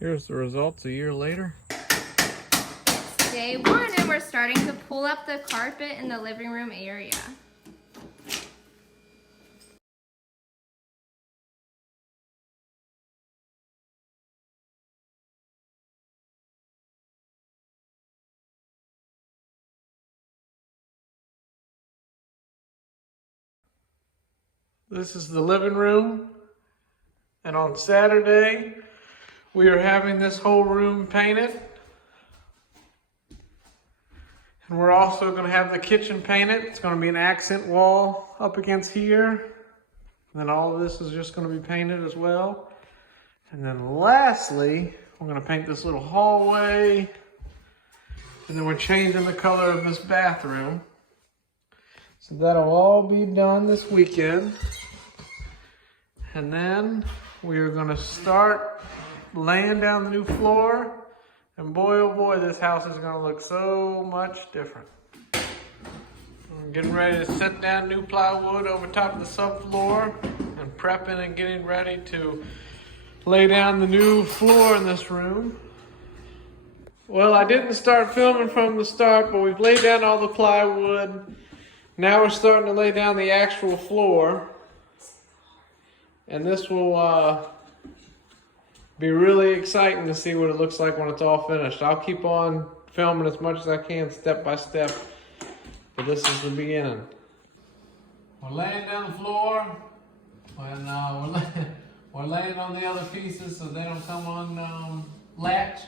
Here's the results a year later. It's day one and we're starting to pull up the carpet in the living room area. This is the living room, and on Saturday we are having this whole room painted. And we're also going to have the kitchen painted. It's going to be an accent wall up against here. And then all of this is just going to be painted as well. And then lastly, we're going to paint this little hallway. And then we're changing the color of this bathroom. So that'll all be done this weekend. And then we are going to start laying down the new floor. And boy, oh boy, this house is going to look so much different. I'm getting ready to set down new plywood over top of the subfloor and prepping and getting ready to lay down the new floor in this room. Well, I didn't start filming from the start, but we've laid down all the plywood. Now we're starting to lay down the actual floor. And this will be really exciting to see what it looks like when it's all finished. I'll keep on filming as much as I can step by step, but this is the beginning. We're laying down the floor, and we're laying on the other pieces so they don't come unlatched,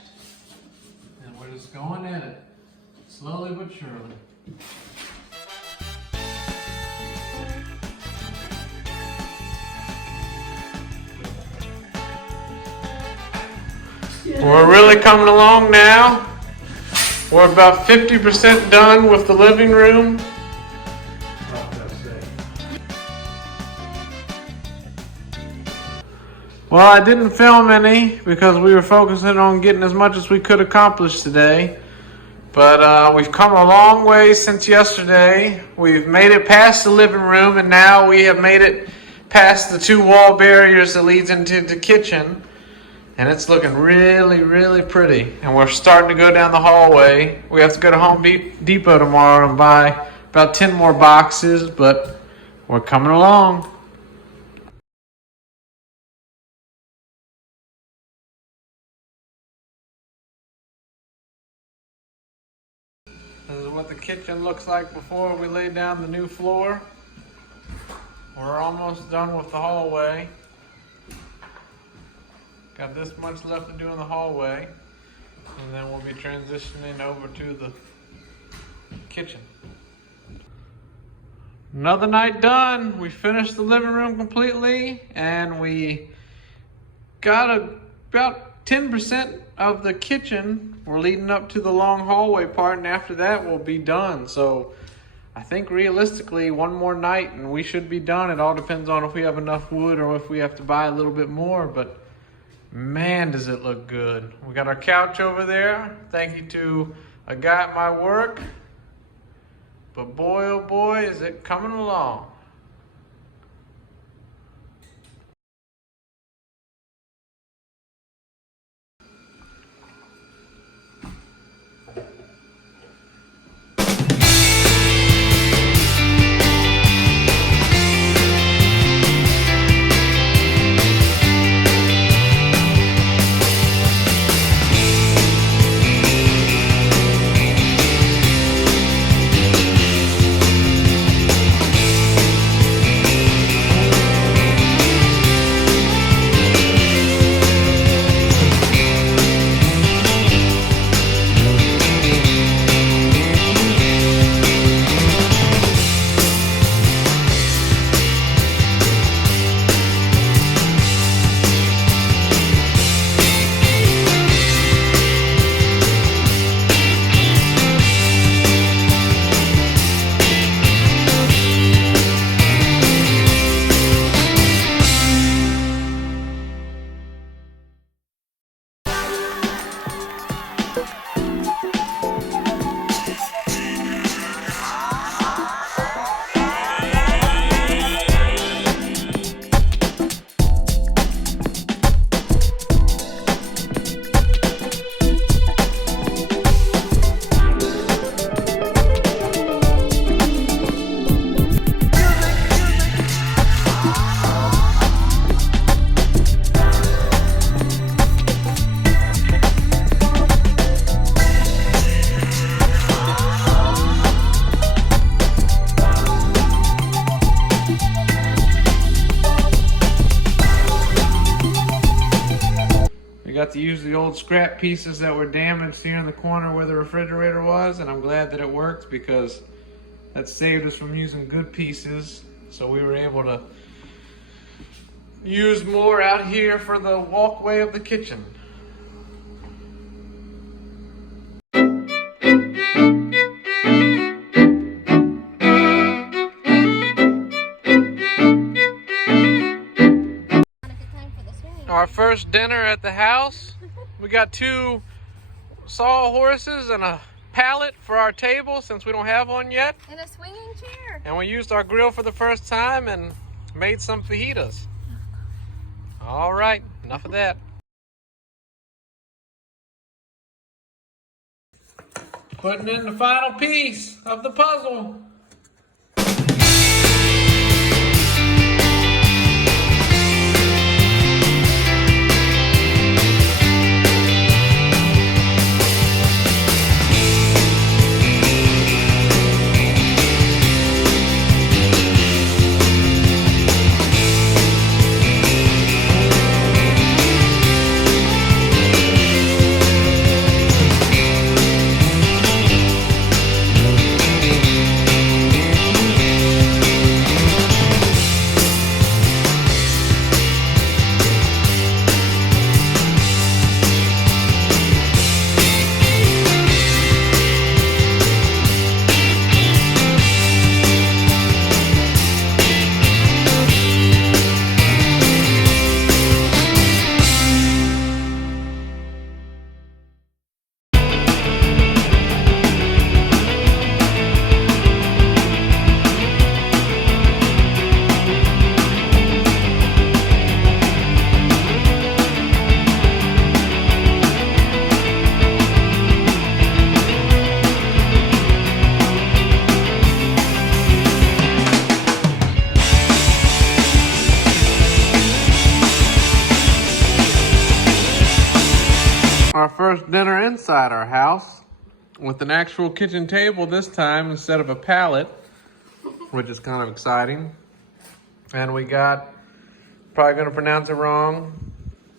and we're just going at it, slowly but surely. We're really coming along now. We're about 50% done with the living room. Well, I didn't film any because we were focusing on getting as much as we could accomplish today. But we've come a long way since yesterday. We've made it past the living room, and now we have made it past the 2 wall barriers that leads into the kitchen. And it's looking really, really pretty. And we're starting to go down the hallway. We have to go to Home Depot tomorrow and buy about 10 more boxes, but we're coming along. This is what the kitchen looks like before we lay down the new floor. We're almost done with the hallway. Got this much left to do in the hallway, and then we'll be transitioning over to the kitchen. Another night done. We finished the living room completely, and we got about 10% of the kitchen. We're leading up to the long hallway part, and after that we'll be done. So I think realistically one more night and we should be done. It all depends on if we have enough wood or if we have to buy a little bit more, but man, does it look good. We got our couch over there. Thank you to a guy at my work. But boy, oh boy, is it coming along. got to use the old scrap pieces that were damaged here in the corner where the refrigerator was, and I'm glad that it worked because that saved us from using good pieces. So we were able to use more out here for the walkway of the kitchen. Our first dinner at the house. We got 2 sawhorses and a pallet for our table since we don't have one yet. And a swinging chair. And we used our grill for the first time and made some fajitas. All right, enough of that. Putting in the final piece of the puzzle. Our first dinner inside our house with an actual kitchen table this time instead of a pallet, which is kind of exciting. And we got, probably gonna pronounce it wrong,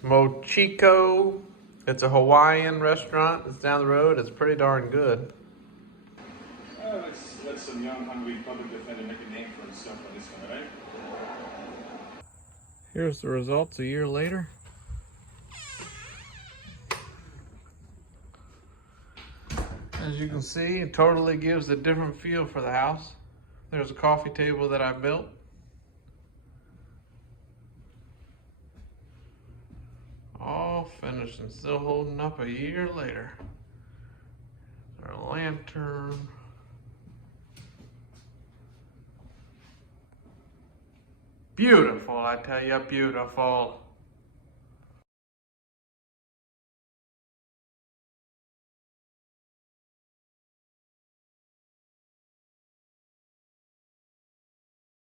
Mochiko. It's a Hawaiian restaurant. It's down the road. It's pretty darn good. Let's let some young, hungry public defender make a name for himself on this one, right? Here's the results a year later. As you can see, it totally gives a different feel for the house. There's a coffee table that I built. All finished and still holding up a year later. Our lantern. Beautiful, I tell you, beautiful.